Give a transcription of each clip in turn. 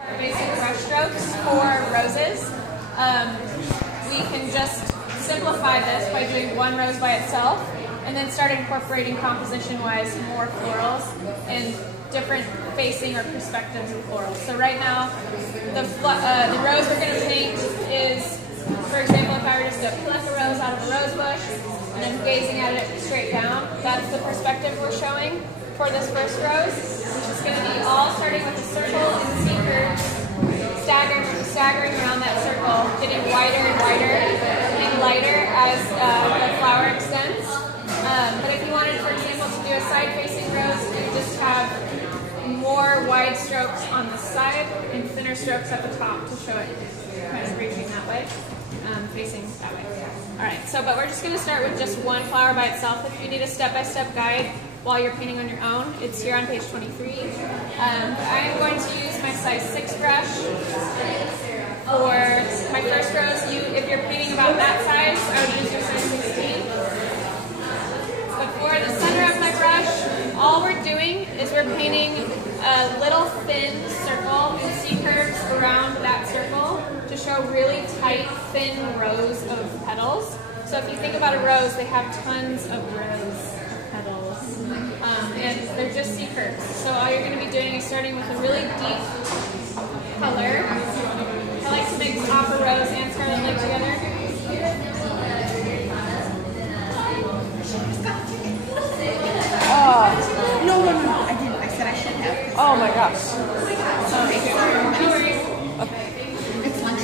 Basic brush strokes for roses. We can just simplify this by doing one rose by itself and then start incorporating composition-wise more florals and different facing or perspectives of florals. So right now, the rose we're going to paint is, for example, if I were just to pluck a rose out of a rose bush and I'm gazing at it straight down, that's the perspective we're showing for this first rose, which is going to be all starting with a circle and C-curves, staggering around that circle, getting wider and wider, getting lighter as the flower extends. But if you wanted, for example, to do a side-facing rose, you would just have more wide strokes on the side and thinner strokes at the top to show it kind of reaching that way, facing that way. Alright, but we're just going to start with just one flower by itself. If you need a step-by-step guide while you're painting on your own, it's here on page 23. I am going to use my size 6 brush for my first rose. If you're painting about that size, I would use your size 16. But for the center of my brush, all we're doing is we're painting a little thin circle and C-curves around that circle to show really tight, thin rows of petals. So if you think about a rose, they have tons of rows of petals. And they're just C-curves. So all you're going to be doing is starting with a really deep color. I like to mix Opera Rose and Scarlet Lake together. No, I didn't. I said I should have. Oh my gosh. No worries. Okay. It's lunch.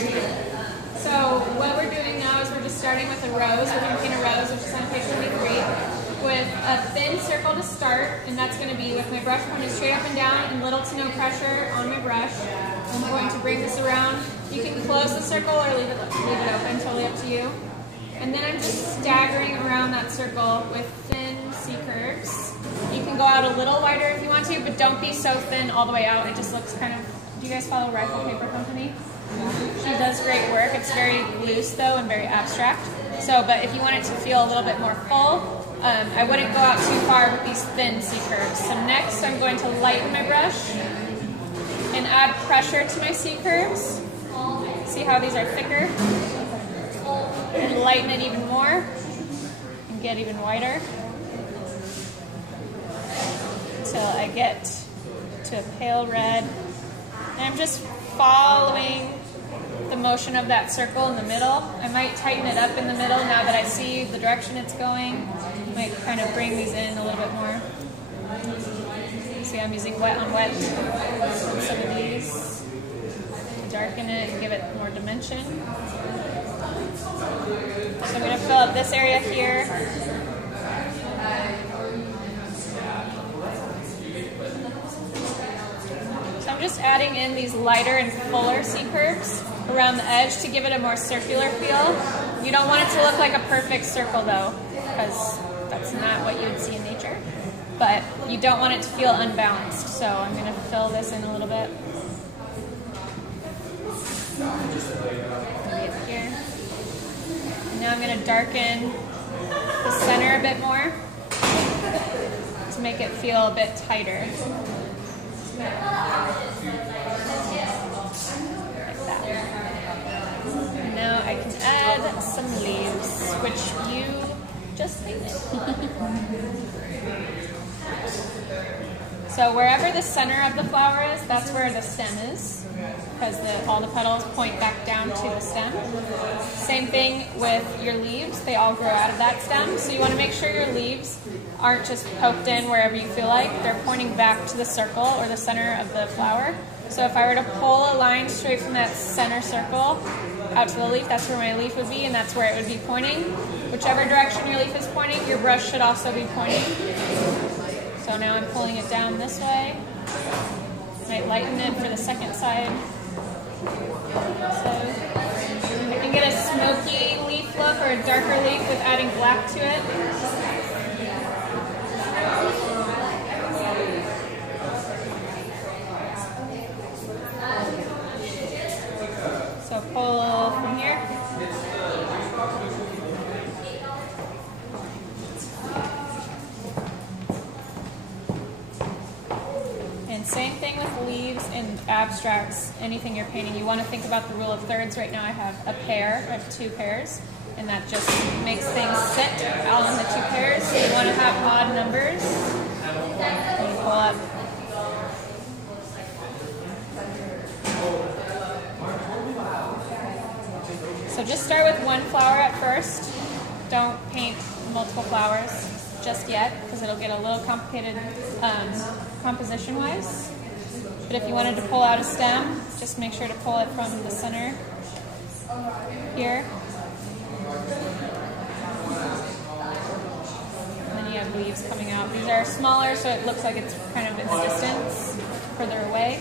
So what we're doing now is we're just starting with a rose. We're going to paint a rose, which is on page 23, with a thin circle to start, and that's going to be with my brush pointed straight up and down and little to no pressure on my brush. I'm going to bring this around. You can close the circle or leave it open, totally up to you. And then I'm just staggering around that circle with thin C-curves. You can go out a little wider if you want to, but don't be so thin all the way out. It just looks kind of... Do you guys follow Rifle Paper Company? She does great work. It's very loose though and very abstract. But if you want it to feel a little bit more full, I wouldn't go out too far with these thin C-curves. So next I'm going to lighten my brush and add pressure to my C-curves. See how these are thicker? And lighten it even more and get even wider until I get to a pale red. And I'm just following the motion of that circle in the middle. I might tighten it up in the middle now that I see the direction it's going. I might kind of bring these in a little bit more. See, I'm using wet on wet on some of these to darken it and give it more dimension. So I'm going to fill up this area here. So I'm just adding in these lighter and fuller C-curves around the edge to give it a more circular feel. You don't want it to look like a perfect circle though, because that's not what you would see in nature. But you don't want it to feel unbalanced, so I'm going to fill this in a little bit. Maybe up here. And now I'm going to darken the center a bit more to make it feel a bit tighter. Like that. And now I can add some leaves, which you just painted. So wherever the center of the flower is, that's where the stem is, because all the petals point back down to the stem. Same thing with your leaves. They all grow out of that stem. So you want to make sure your leaves aren't just poked in wherever you feel like. They're pointing back to the circle or the center of the flower. So if I were to pull a line straight from that center circle out to the leaf, that's where my leaf would be, and that's where it would be pointing. Whichever direction your leaf is pointing, your brush should also be pointing. So now I'm pulling it down this way. Might lighten it for the second side. So I can get a smoky leaf look or a darker leaf with adding black to it. So pull from here. And same thing with leaves and abstracts, anything you're painting, you want to think about the rule of thirds. Right now I have a pair, I have 2 pairs, and that just makes things sit all in the 2 pairs. So you want to have odd numbers. You pull up. So just start with 1 flower at first. Don't paint multiple flowers just yet, because it'll get a little complicated composition-wise. But if you wanted to pull out a stem, just make sure to pull it from the center here. And then you have leaves coming out. These are smaller, so it looks like it's kind of in the distance, further away.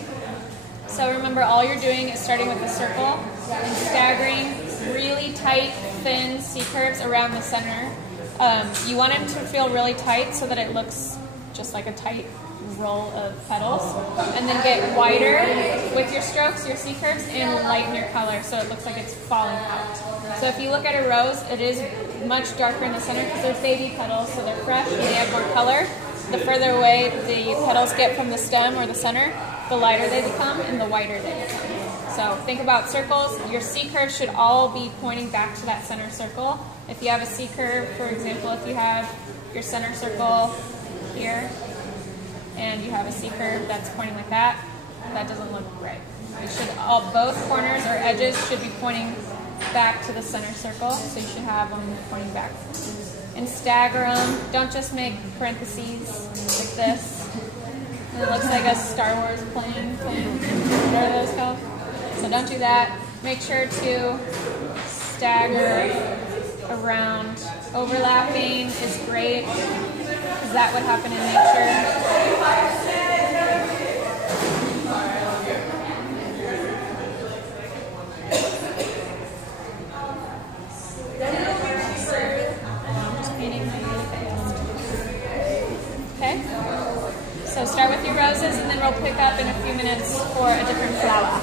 So remember, all you're doing is starting with a circle and staggering really tight, thin C-curves around the center. You want it to feel really tight so that it looks just like a tight roll of petals. And then get wider with your strokes, your C-curves, and lighten your color so it looks like it's falling out. So if you look at a rose, it is much darker in the center because they're baby petals, so they're fresh and they have more color. The further away the petals get from the stem or the center, the lighter they become and the whiter they become. So think about circles. Your C-curves should all be pointing back to that center circle. If you have a C-curve, for example, if you have your center circle here and you have a C-curve that's pointing like that, that doesn't look right. You should both corners or edges should be pointing back to the center circle, so you should have them pointing back. And stagger them. Don't just make parentheses like this. And it looks like a Star Wars plane thing. What are those called? So don't do that. Make sure to stagger around. Overlapping is great because that would happen in nature. Okay, so start with your roses and then we'll pick up in a few minutes for a different flower.